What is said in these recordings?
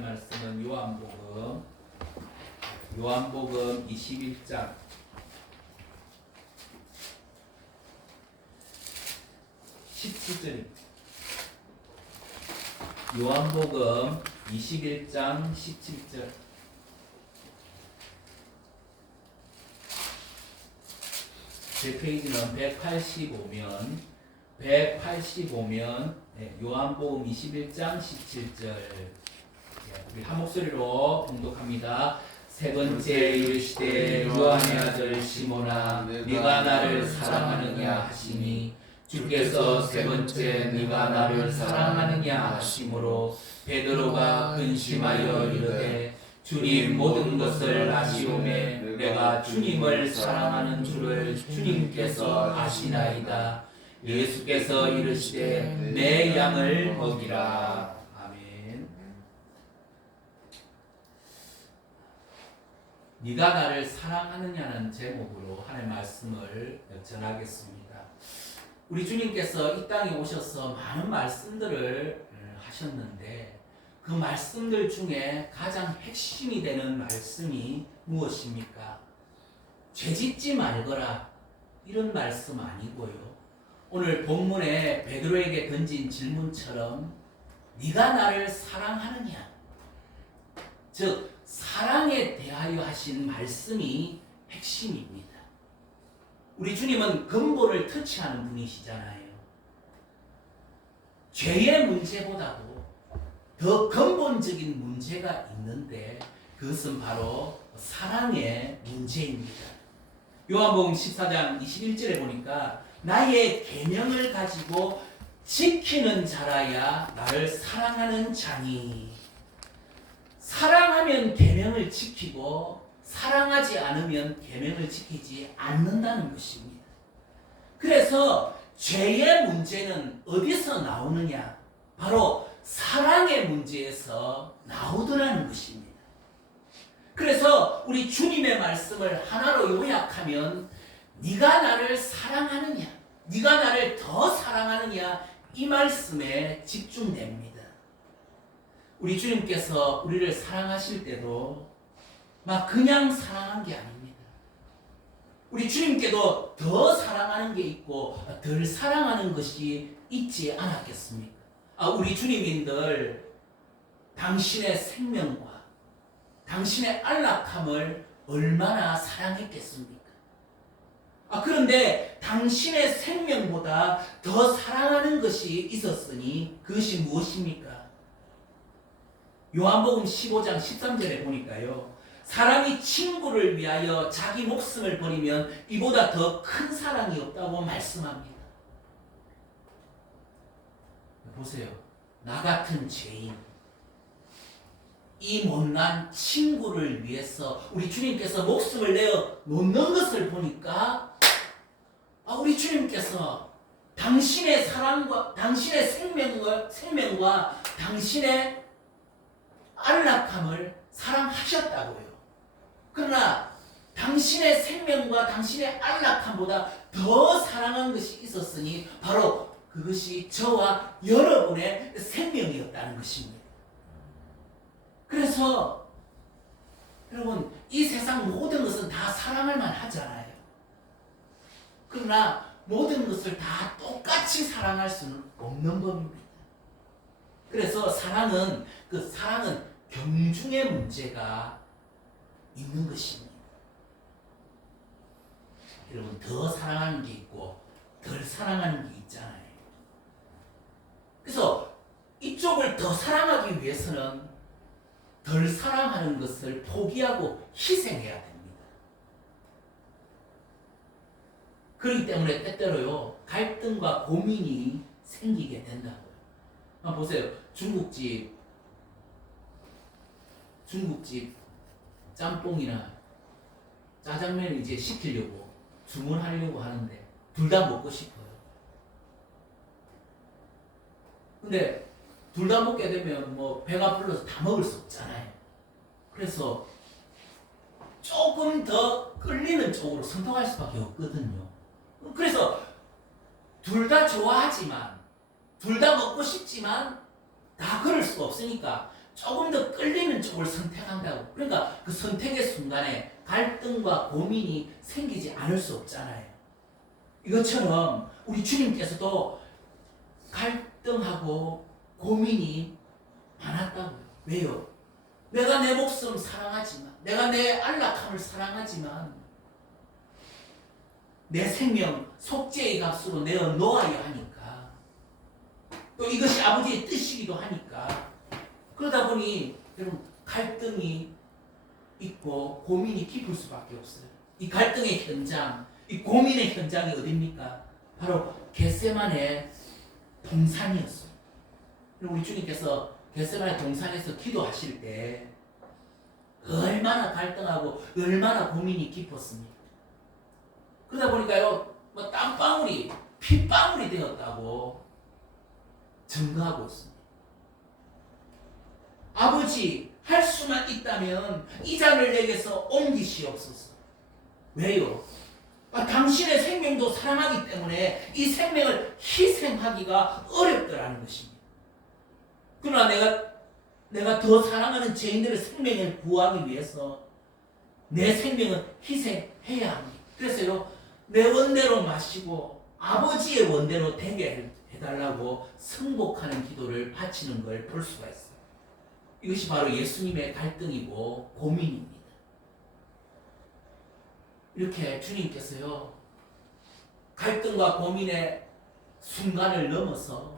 말씀은 요한복음 21장 17절입니다. 요한복음 21장 17절. 제 페이지는 185면 요한복음 21장 17절. 우리 한 목소리로 봉독합니다. 세 번째 이르시되 요한의 아들 시몬아 네가 나를 사랑하느냐 하시니 주께서 세 번째 네가 나를 사랑하느냐 하심으로 베드로가 근심하여 이르되 주님 모든 것을 아시오매 내가 주님을 사랑하는 줄을 주님께서 아시나이다. 예수께서 이르시되 내 양을 먹이라. 아멘. 네가 나를 사랑하느냐는 제목으로 하나님의 말씀을 전하겠습니다. 우리 주님께서 이 땅에 오셔서 많은 말씀들을 하셨는데 그 말씀들 중에 가장 핵심이 되는 말씀이 무엇입니까? 죄짓지 말거라, 이런 말씀 아니고요. 오늘 본문에 베드로에게 던진 질문처럼 네가 나를 사랑하느냐, 즉 사랑에 대하여 하신 말씀이 핵심입니다. 우리 주님은 근본을 터치하는 분이시잖아요. 죄의 문제보다도 더 근본적인 문제가 있는데 그것은 바로 사랑의 문제입니다. 요한복음 14장 21절에 보니까 나의 계명을 가지고 지키는 자라야 나를 사랑하는 자니, 사랑하면 계명을 지키고 사랑하지 않으면 계명을 지키지 않는다는 것입니다. 그래서 죄의 문제는 어디서 나오느냐? 바로 사랑의 문제에서 나오더라는 것입니다. 그래서 우리 주님의 말씀을 하나로 요약하면 네가 나를 사랑하느냐, 네가 나를 더 사랑하느냐, 이 말씀에 집중됩니다. 우리 주님께서 우리를 사랑하실 때도 막 그냥 사랑한 게 아닙니다. 우리 주님께도 더 사랑하는 게 있고 덜 사랑하는 것이 있지 않았겠습니까? 우리 주님인들 당신의 생명과 당신의 안락함을 얼마나 사랑했겠습니까? 그런데 당신의 생명보다 더 사랑하는 것이 있었으니 그것이 무엇입니까? 요한복음 15장 13절에 보니까요, 사람이 친구를 위하여 자기 목숨을 버리면 이보다 더 큰 사랑이 없다고 말씀합니다. 보세요. 나 같은 죄인, 이 못난 친구를 위해서 우리 주님께서 목숨을 내어 놓는 것을 보니까 우리 주님께서 당신의 사랑과 당신의 생명과 당신의 안락함을 사랑하셨다고요. 그러나 당신의 생명과 당신의 안락함보다 더 사랑한 것이 있었으니 바로 그것이 저와 여러분의 생명이었다는 것입니다. 그래서 여러분, 이 세상 모든 것은 다 사랑할 만하잖아요. 그러나 모든 것을 다 똑같이 사랑할 수는 없는 법입니다. 그래서 사랑은 경중의 문제가 있는 것입니다. 여러분, 더 사랑하는 게 있고 덜 사랑하는 게 있잖아요. 그래서 이쪽을 더 사랑하기 위해서는 덜 사랑하는 것을 포기하고 희생해야 됩니다. 그렇기 때문에 때때로요, 갈등과 고민이 생기게 된다고요. 보세요. 중국집 짬뽕이나 짜장면을 이제 시키려고 주문하려고 하는데 둘 다 먹고 싶어요. 근데 둘 다 먹게 되면 배가 불러서 다 먹을 수 없잖아요. 그래서 조금 더 끌리는 쪽으로 선택할 수밖에 없거든요. 그래서 둘 다 좋아하지만 둘 다 먹고 싶지만 다 그럴 수가 없으니까 조금 더 끌리는 쪽을 선택한다고. 그러니까 그 선택의 순간에 갈등과 고민이 생기지 않을 수 없잖아요. 이것처럼 우리 주님께서도 갈등하고 고민이 많았다고요. 왜요? 내가 내 목숨 사랑하지만, 내가 내 안락함을 사랑하지만 내 생명 속죄의 값으로 내어 놓아야 하니까, 또 이것이 아버지의 뜻이기도 하니까, 그러다 보니 여러분 갈등이 있고 고민이 깊을 수밖에 없어요. 이 갈등의 현장, 이 고민의 현장이 어디입니까? 바로 겟세마네 동산이었어요. 우리 주님께서 겟세마네 동산에서 기도하실 때 얼마나 갈등하고 얼마나 고민이 깊었습니까? 그러다 보니까요, 뭐 땀방울이 핏방울이 되었다고 증거하고 있습니다. 아버지, 할 수만 있다면 이 잔을 내게서 옮기시옵소서. 왜요? 당신의 생명도 사랑하기 때문에 이 생명을 희생하기가 어렵더라는 것입니다. 그러나 내가 더 사랑하는 죄인들의 생명을 구하기 위해서 내 생명은 희생해야 합니다. 그래서요, 내 원대로 마시고 아버지의 원대로 되게 해달라고 승복하는 기도를 바치는 걸 볼 수가 있어요. 이것이 바로 예수님의 갈등이고 고민입니다. 이렇게 주님께서요, 갈등과 고민의 순간을 넘어서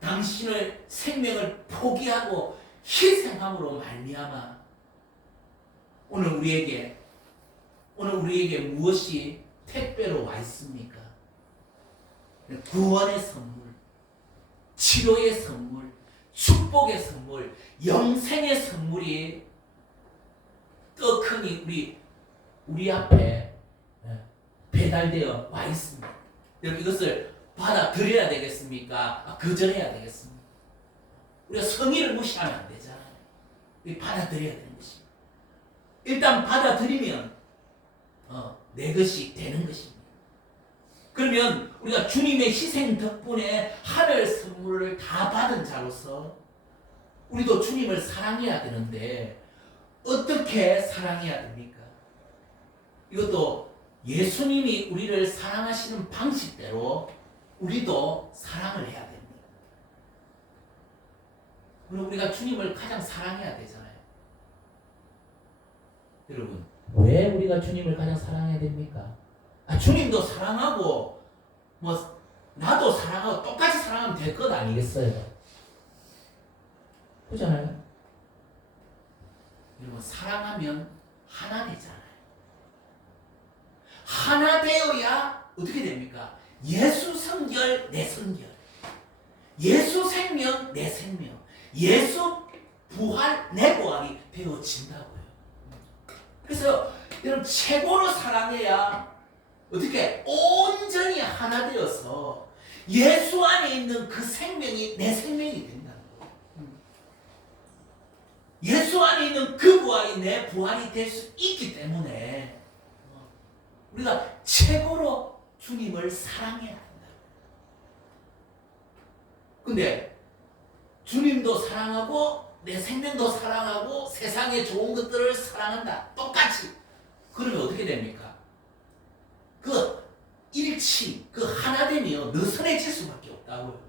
당신의 생명을 포기하고 희생함으로 말미암아 오늘 우리에게 무엇이 택배로 와 있습니까? 구원의 선물, 치료의 선물, 축복의 선물, 영생의 선물이 떡하니 우리 앞에 배달되어 와 있습니다. 여러분, 이것을 받아들여야 되겠습니까? 거절해야 되겠습니까? 우리가 성의를 무시하면 안 되잖아요. 받아들여야 되는 것입니다. 일단 받아들이면 내 것이 되는 것입니다. 그러면 우리가 주님의 희생 덕분에 하늘 선물을 다 받은 자로서 우리도 주님을 사랑해야 되는데 어떻게 사랑해야 됩니까? 이것도 예수님이 우리를 사랑하시는 방식대로 우리도 사랑을 해야 됩니다. 그럼 우리가 주님을 가장 사랑해야 되잖아요. 여러분, 왜 우리가 주님을 가장 사랑해야 됩니까? 주님도 사랑하고 나도 사랑하고 똑같이 사랑하면 될 것 아니겠어요? 그렇잖아요. 여러분, 사랑하면 하나 되잖아요. 하나 되어야 어떻게 됩니까? 예수 성결 내 성결, 예수 생명 내 생명, 예수 부활 내 부활이 되어진다고요. 그래서 여러분, 최고로 사랑해야 어떻게 온전히 하나 되어서 예수 안에 있는 그 생명이 내 생명이 된다는 거예요. 예수 안에 있는 그 부활이 내 부활이 될 수 있기 때문에 우리가 최고로 주님을 사랑해야 한다. 근데 주님도 사랑하고 내 생명도 사랑하고 세상의 좋은 것들을 사랑한다. 똑같이. 그러면 어떻게 됩니까? 그 일치, 그 하나됨이 느슨해질 수밖에 없다고요.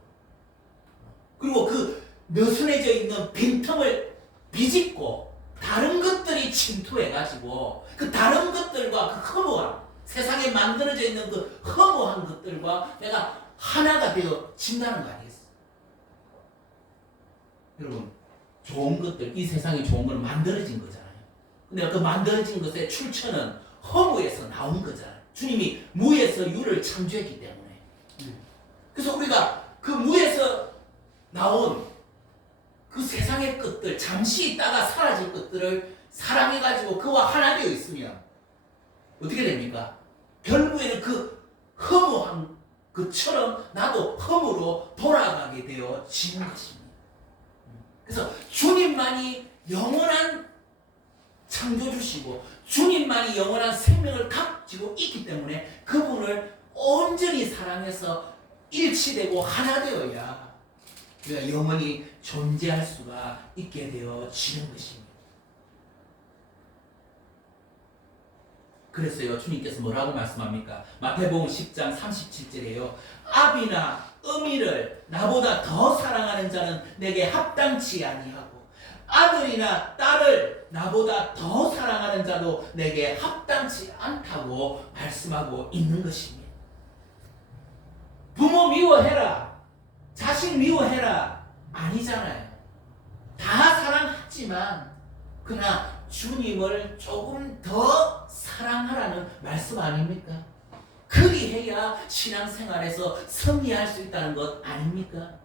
그리고 그 느슨해져 있는 빈틈을 비집고 다른 것들이 침투해가지고 그 다른 것들과 그 허무함, 세상에 만들어져 있는 그 허무한 것들과 내가 하나가 되어진다는 거 아니겠어요? 여러분, 좋은 것들, 이 세상에 좋은 걸 만들어진 거잖아요. 근데 그 만들어진 것의 출처는 허무에서 나온 거잖아요. 주님이 무에서 유를 창조했기 때문에. 그래서 우리가 그 무에서 나온 그 세상의 것들, 잠시 있다가 사라질 것들을 사랑해가지고 그와 하나 되어 있으면 어떻게 됩니까? 결국에는 그 허무한 것처럼 나도 허무로 돌아가게 되어지는 것입니다. 그래서 주님만이 영원한 창조주시고 주님만이 영원한 생명을 가지고 있기 때문에 그분을 온전히 사랑해서 일치되고 하나 되어야 영원히 존재할 수가 있게 되어지는 것입니다. 그래서요, 주님께서 뭐라고 말씀합니까? 마태복음 10장 37절에요. 아비나 어미를 나보다 더 사랑하는 자는 내게 합당치 아니하고 아들이나 딸을 나보다 더 사랑하는 자도 내게 합당치 않다고 말씀하고 있는 것입니다. 부모 미워해라, 자식 미워해라 아니잖아요. 다 사랑하지만 그러나 주님을 조금 더 사랑하라는 말씀 아닙니까? 그리해야 신앙생활에서 승리할 수 있다는 것 아닙니까?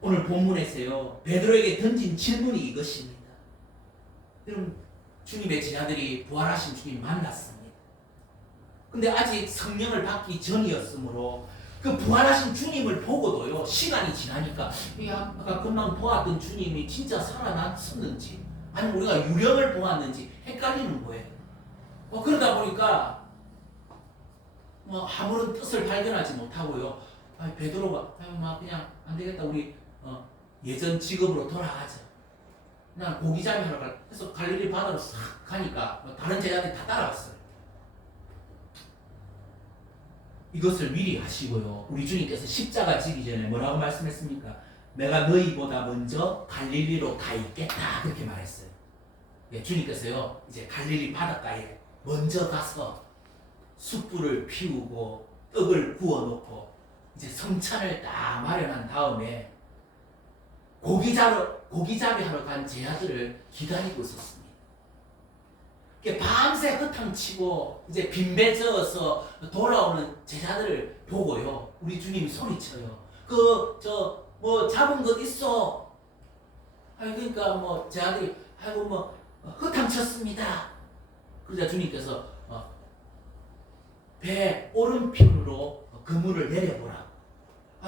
오늘 본문에서요, 베드로에게 던진 질문이 이것입니다. 여러분, 주님의 제자들이 부활하신 주님 만났습니다. 근데 아직 성령을 받기 전이었으므로 그 부활하신 주님을 보고도요, 시간이 지나니까 아까 금방 보았던 주님이 진짜 살아났었는지 아니면 우리가 유령을 보았는지 헷갈리는 거예요. 그러다 보니까 아무런 뜻을 발견하지 못하고요. 베드로가 그냥 안 되겠다, 우리 예전 직업으로 돌아가자. 그냥 고기잡이 하러 갈. 그래서 갈릴리 바다로 싹 가니까 다른 제자들이 다 따라왔어요. 이것을 미리 하시고요. 우리 주님께서 십자가 지기 전에 뭐라고 말씀했습니까? 내가 너희보다 먼저 갈릴리로 가 있겠다, 그렇게 말했어요. 주님께서요, 이제 갈릴리 바닷가에 먼저 가서 숯불을 피우고 떡을 구워놓고 이제 성찬을 딱 마련한 다음에 고기잡이 하러 간 제자들을 기다리고 있었습니다. 밤새 허탕치고 이제 빈배 저어서 돌아오는 제자들을 보고요, 우리 주님이 소리쳐요. 잡은 것 있어. 그러니까 제자들이 허탕쳤습니다. 그러자 주님께서 배 오른편으로 그물을 내려보라.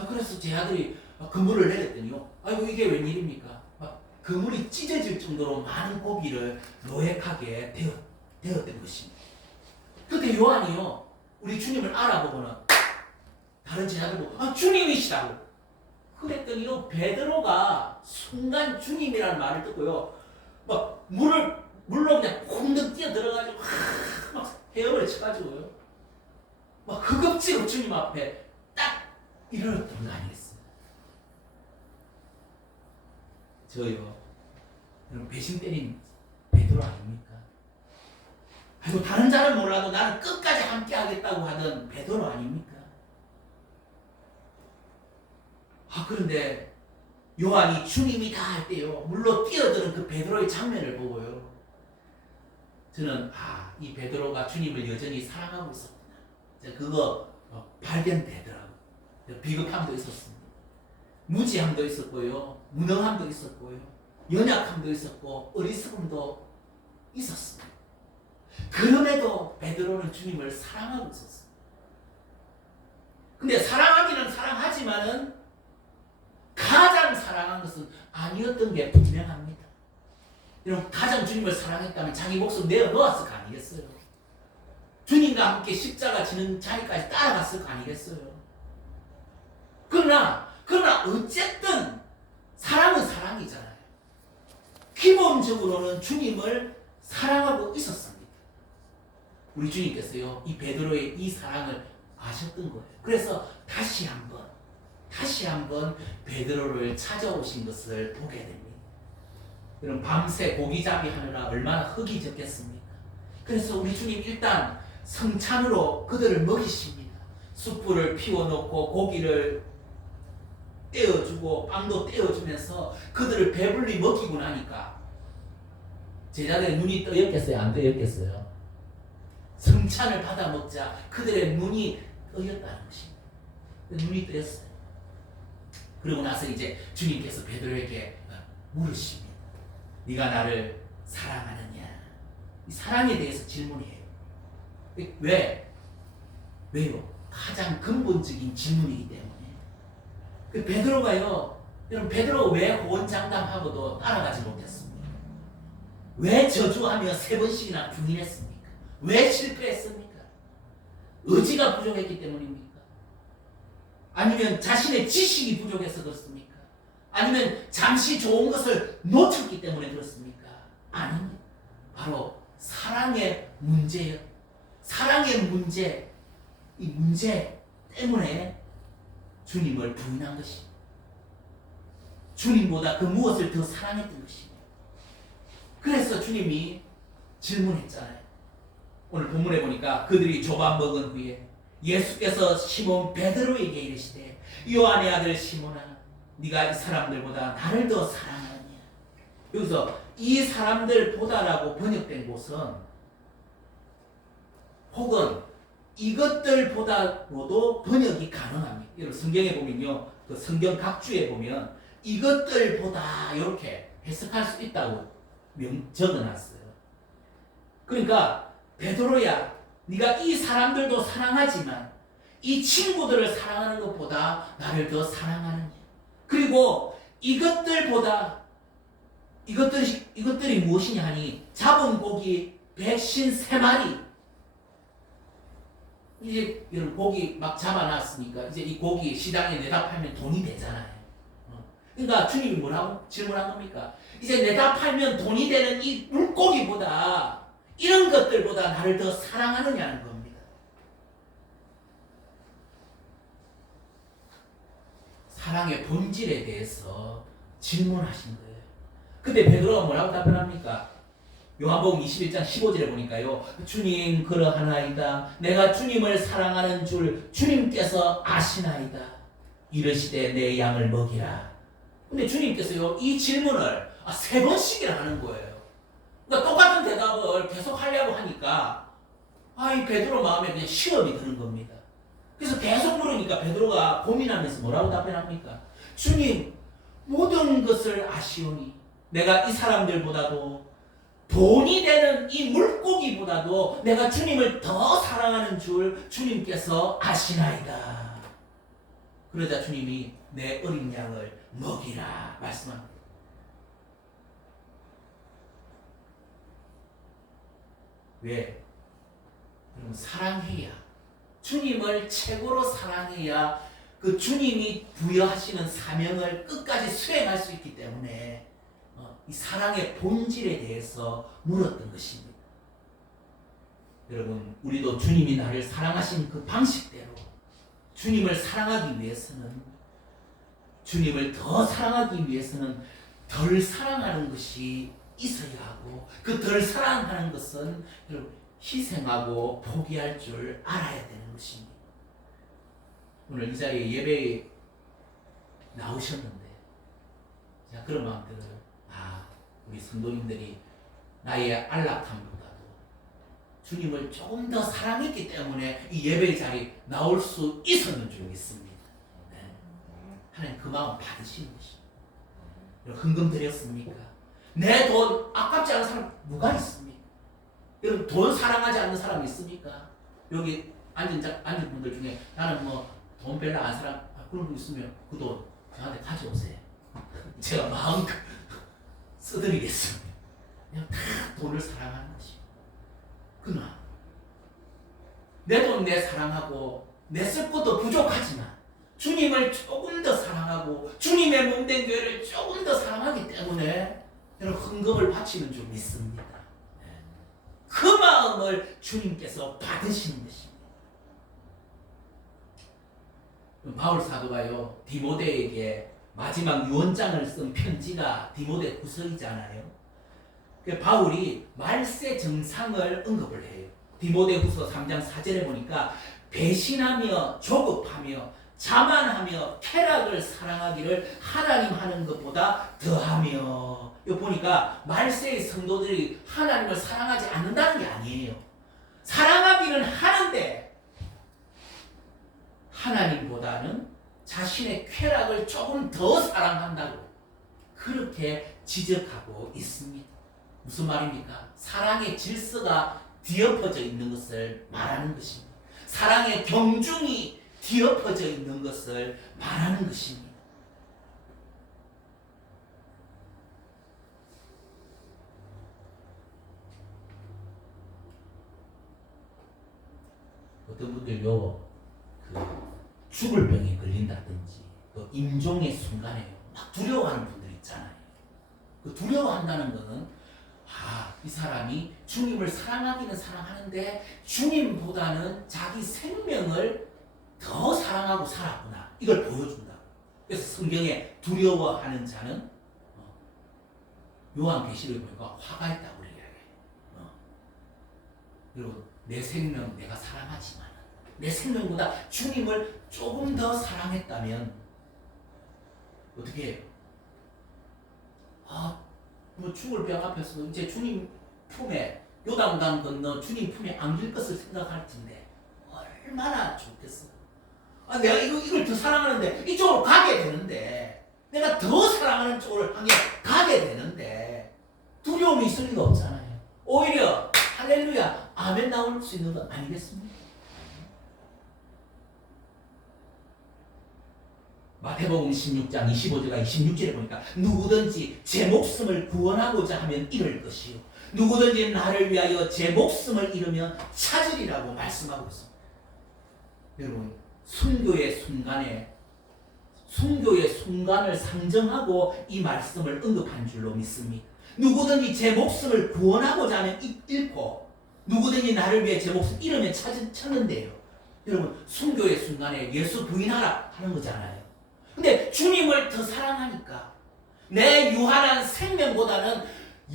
그래서 제자들이 그물을 내렸더니요, 이게 웬일입니까? 그물이 찢어질 정도로 많은 고기를 노획하게 되었던 것입니다. 그때 요한이요, 우리 주님을 알아보고는 다른 제자들 보고 주님이시다고 그랬더니요, 베드로가 순간 주님이라는 말을 듣고요, 물로 그냥 콩등 뛰어 들어가지고 막 헤엄을 쳐가지고요, 허겁지겁 주님 앞에 딱 일어났던 거 아니겠어요? 저요, 여러분, 배신 때린 베드로 아닙니까? 다른 자는 몰라도 나는 끝까지 함께 하겠다고 하던 베드로 아닙니까? 그런데 요한이 주님이다 할 때요, 물로 뛰어드는 그 베드로의 장면을 보고요, 저는 이 베드로가 주님을 여전히 사랑하고 있었구나, 그거 발견되더라고요. 비겁함도 있었습니다. 무지함도 있었고요, 무능함도 있었고요, 연약함도 있었고, 어리석음도 있었습니다. 그럼에도 베드로는 주님을 사랑하고 있었습니다. 근데 사랑하기는 사랑하지만은 가장 사랑한 것은 아니었던 게 분명합니다. 여러분, 가장 주님을 사랑했다면 자기 목숨 내어놓았을 거 아니겠어요? 주님과 함께 십자가 지는 자리까지 따라갔을 거 아니겠어요? 그러나 어쨌든 사랑은 사랑이잖아요. 기본적으로는 주님을 사랑하고 있었습니다. 우리 주님께서요, 이 베드로의 이 사랑을 아셨던 거예요. 그래서 다시 한번 베드로를 찾아오신 것을 보게 됩니다. 여러분, 밤새 고기잡이 하느라 얼마나 흙이 졌겠습니까? 그래서 우리 주님 일단 성찬으로 그들을 먹이십니다. 숯불을 피워놓고 고기를 떼어주고 빵도 떼어주면서 그들을 배불리 먹이고 나니까 제자들의 눈이 떠였겠어요? 안 떠였겠어요? 성찬을 받아 먹자 그들의 눈이 떠였다는 것입니다. 눈이 떠였어요. 그러고 나서 이제 주님께서 베드로에게 물으십니다. 네가 나를 사랑하느냐? 이 사랑에 대해서 질문이에요. 왜요? 가장 근본적인 질문이기 때문에. 베드로가요, 여러분, 베드로가 왜 호언장담하고도 따라가지 못했습니까? 왜 저주하며 3번씩이나 부인했습니까? 왜 실패했습니까? 의지가 부족했기 때문입니까? 아니면 자신의 지식이 부족해서 그렇습니까? 아니면 잠시 좋은 것을 놓쳤기 때문에 그렇습니까? 아닙니다. 바로 사랑의 문제예요. 사랑의 문제, 이 문제 때문에 주님을 부인한 것입니다. 주님보다 그 무엇을 더 사랑했던 것입니다. 그래서 주님이 질문했잖아요. 오늘 본문에 보니까 그들이 조반 먹은 후에 예수께서 시몬 베드로에게 이르시되 요한의 아들 시몬아 네가 이 사람들보다 나를 더 사랑하느냐. 여기서 이 사람들보다라고 번역된 곳은 혹은 이것들보다로도 번역이 가능합니다. 여러분 성경에 보면요, 그 성경 각주에 보면 이것들보다 이렇게 해석할 수 있다고 적어놨어요. 그러니까 베드로야, 네가 이 사람들도 사랑하지만 이 친구들을 사랑하는 것보다 나를 더 사랑하느냐. 그리고 이것들보다 이것들이 무엇이냐 하니 잡은 고기 153마리. 이제 여러분 고기 막 잡아놨으니까 이제 이 고기 시장에 내다 팔면 돈이 되잖아요. 그러니까 주님이 뭐라고 질문한 겁니까? 이제 내다 팔면 돈이 되는 이 물고기보다 이런 것들보다 나를 더 사랑하느냐는 겁니다. 사랑의 본질에 대해서 질문하신 거예요. 근데 베드로가 뭐라고 답변합니까? 요한복음 21장 15절에 보니까요, 주님 그러하나이다. 내가 주님을 사랑하는 줄 주님께서 아시나이다. 이르시되 내 양을 먹이라. 근데 주님께서요, 이 질문을 3번씩이나 하는 거예요. 그러니까 똑같은 대답을 계속 하려고 하니까 이 베드로 마음에 그냥 시험이 드는 겁니다. 그래서 계속 물으니까 베드로가 고민하면서 뭐라고 답변합니까? 주님, 모든 것을 아시오니 내가 이 사람들보다도 돈이 되는 이 물고기보다도 내가 주님을 더 사랑하는 줄 주님께서 아시나이다. 그러자 주님이 내 어린 양을 먹이라 말씀합니다. 왜? 여러분, 사랑해야, 주님을 최고로 사랑해야 그 주님이 부여하시는 사명을 끝까지 수행할 수 있기 때문에 이 사랑의 본질에 대해서 물었던 것입니다. 여러분, 우리도 주님이 나를 사랑하신 그 방식대로 주님을 사랑하기 위해서는, 주님을 더 사랑하기 위해서는 덜 사랑하는 것이 있어야 하고, 그 덜 사랑하는 것은 여러분 희생하고 포기할 줄 알아야 되는 것입니다. 오늘 이 자리에 예배에 나오셨는데 자, 그런 마음 들어요. 우리 성도님들이 나의 안락함보다도 주님을 조금 더 사랑했기 때문에 이 예배 자리에 나올 수 있었는 줄 믿습니다. 네. 하나님 그 마음 받으시는 것입니다. 헌금 드렸습니까? 내 돈 아깝지 않은 사람 누가 있습니까? 여러분, 돈 사랑하지 않는 사람 있습니까? 여기 앉은 분들 중에 나는 뭐 돈 별로 안 사랑, 그런 분 있으면 그 돈 저한테 가져오세요. 제가 마음껏 써드리겠습니다. 그냥 다 돈을 사랑하는 것입니다. 그러나 내 돈 내 사랑하고 내 쓸 것도 부족하지만 주님을 조금 더 사랑하고 주님의 몸된 교회를 조금 더 사랑하기 때문에 여러분 헌금을 바치는 줄 믿습니다. 그 마음을 주님께서 받으시는 것입니다. 바울 사도가요, 디모데에게 마지막 유언장을 쓴 편지가 디모데 후서이잖아요. 바울이 말세 정상을 언급을 해요. 디모데 후서 3장 4절에 보니까 배신하며 조급하며 자만하며 쾌락을 사랑하기를 하나님 하는 것보다 더하며. 여기 보니까 말세의 성도들이 하나님을 사랑하지 않는다는 게 아니에요. 사랑하기는 하는데 하나님보다는 자신의 쾌락을 조금 더 사랑한다고 그렇게 지적하고 있습니다. 무슨 말입니까? 사랑의 질서가 뒤엎어져 있는 것을 말하는 것입니다. 사랑의 경중이 뒤엎어져 있는 것을 말하는 것입니다. 어떤 분들요, 죽을 병에 걸린다든지 또 임종의 순간에 막 막 두려워하는 분들 있잖아요. 그 두려워한다는 거는 이 사람이 주님을 사랑하기는 사랑하는데 주님보다는 자기 생명을 더 사랑하고 살았구나. 이걸 보여준다. 그래서 성경에 두려워하는 자는 요한계시록에 보니까 화가 있다고 이야기해요. 그리고 내 생명 내가 사랑하지만 내 생명보다 주님을 조금 더 사랑했다면 어떻게 해요? 뭐 죽을 병 앞에서 이제 주님 품에 요단강 건너 주님 품에 안길 것을 생각할 텐데 얼마나 좋겠어. 내가 이걸 더 사랑하는데 이쪽으로 가게 되는데 내가 더 사랑하는 쪽으로 향해 가게 되는데 두려움이 있을 리가 없잖아요. 오히려 할렐루야 아멘 나올 수 있는 거 아니겠습니까? 마태복음 16장 25절과 26절에 보니까 누구든지 제 목숨을 구원하고자 하면 잃을 것이요 누구든지 나를 위하여 제 목숨을 잃으면 찾으리라고 말씀하고 있습니다. 여러분 순교의 순간을 상정하고 이 말씀을 언급한 줄로 믿습니다. 누구든지 제 목숨을 구원하고자 하면 잃고 누구든지 나를 위해 제 목숨 잃으면 찾는데요. 여러분 순교의 순간에 예수 부인하라 하는 거잖아요. 근데 주님을 더 사랑하니까 내 유한한 생명보다는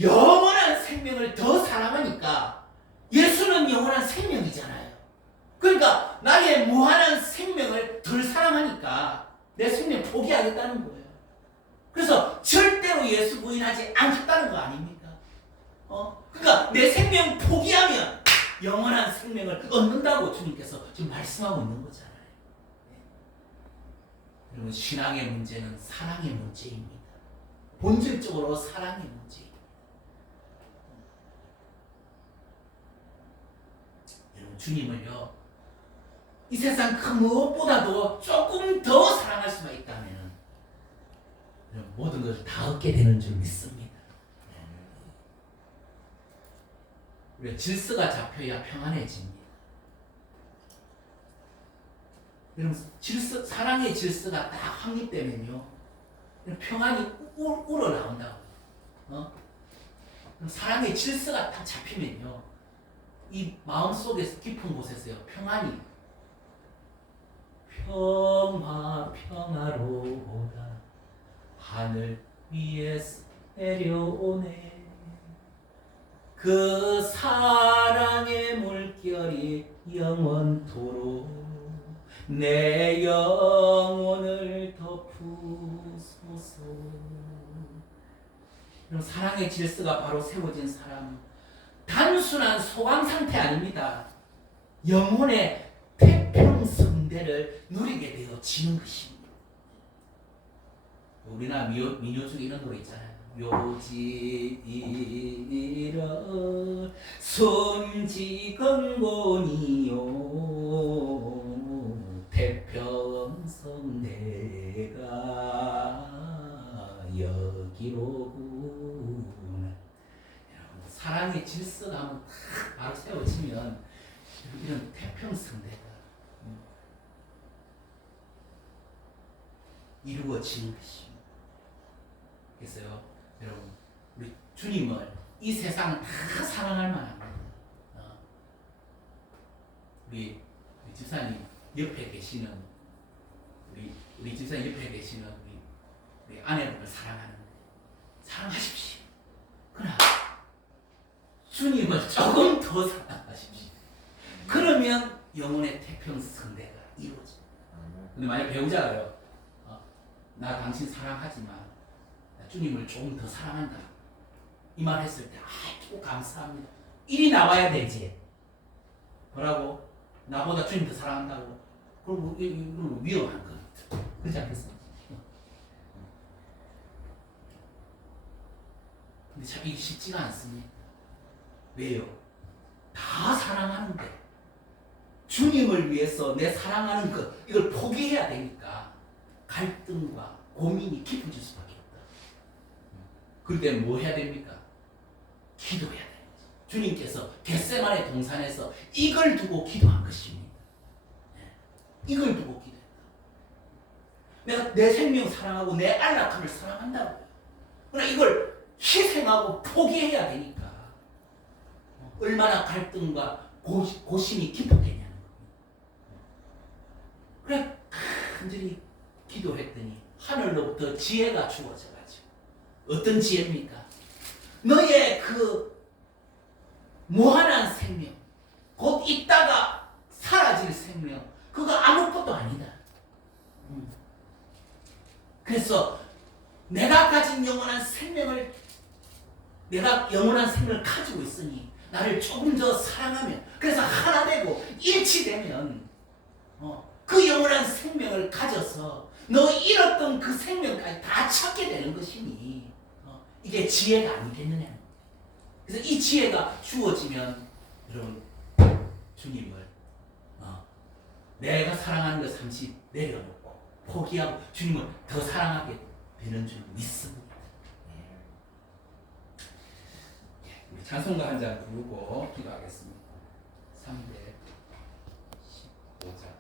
영원한 생명을 더 사랑하니까 예수는 영원한 생명이잖아요. 그러니까 나의 무한한 생명을 덜 사랑하니까 내 생명 포기하겠다는 거예요. 그래서 절대로 예수 부인하지 않겠다는 거 아닙니까? 그러니까 내 생명 포기하면 영원한 생명을 얻는다고 주님께서 지금 말씀하고 있는 거잖아요. 여러분 신앙의 문제는 사랑의 문제입니다. 본질적으로 사랑의 문제입니다. 여러분 주님을요 이 세상 그 무엇보다도 조금 더 사랑할 수만 있다면 모든 것을 다 얻게 되는 줄 믿습니다. 우리가 질서가 잡혀야 평안해집니다. 여러분 사랑의 질서가 딱 확립되면요 평안이 우러나온다고. 사랑의 질서가 딱 잡히면요 이 마음속에서 깊은 곳에서요 평안이 평화로다 하늘 위에서 내려오네 그 사랑의 물결이 영원토록 내 영혼을 덮으소서. 사랑의 질서가 바로 세워진 사람 단순한 소강 상태 아닙니다. 영혼의 태평성대를 누리게 되어지는 것입니다. 우리나라 민요 중에 이런 노래 있잖아요. 묘지이런 손지건곤이요 태평성대가 여기로구나. 사랑의 질서가 한번 딱 바로 세워지면 이런 태평성대가 이루어지는 것입니다. 그래서요, 여러분, 우리 주님을 이 세상 다 사랑할 만합니다. 우리 집사님 옆에 계시는 우리 집사님 옆에 계시는 우리 아내분을 사랑하십시오. 그러나 주님을 조금 더 사랑하십시오. 그러면 영혼의 태평성대가 이루어집니다. 근데 만약 배우자가요, 나 당신 사랑하지만 주님을 조금 더 사랑한다 이 말 했을 때 또 감사합니다. 일이 나와야 되지. 뭐라고? 나보다 주님 더 사랑한다고? 그럼 이건 위험한 겁니다. 그렇지 않겠습니까? 근데 참 이게 쉽지가 않습니다. 왜요? 다 사랑하는데 주님을 위해서 내 사랑하는 것 이걸 포기해야 되니까 갈등과 고민이 깊어질 수밖에 없다. 그럴 때 뭐 해야 됩니까? 기도해야 됩니다. 주님께서 겟세마네 동산에서 이걸 두고 기도한 것입니다. 이걸 두고 기도했다. 내가 내 생명 사랑하고 내 안락함을 사랑한다고. 그러나 이걸 희생하고 포기해야 되니까 얼마나 갈등과 고심이 깊었겠냐는 거예요. 그래 간절히 기도했더니 하늘로부터 지혜가 주어져가지고 어떤 지혜입니까? 너의 그 무한한 생명, 곧 있다가 사라질 생명, 그거 아무것도 아니다. 그래서 내가 가진 영원한 생명을, 내가 영원한 생명을 가지고 있으니 나를 조금 더 사랑하면, 그래서 하나 되고 일치되면 그 영원한 생명을 가져서 너 잃었던 그 생명까지 다 찾게 되는 것이니 이게 지혜가 아니겠느냐. 그래서 이 지혜가 주어지면 여러분 주님을 내가 사랑하는 것 잠시 내려놓고 포기하고 주님을 더 사랑하게 되는 줄 믿습니다. 우리 찬송가 한 장 부르고 기도하겠습니다. 315장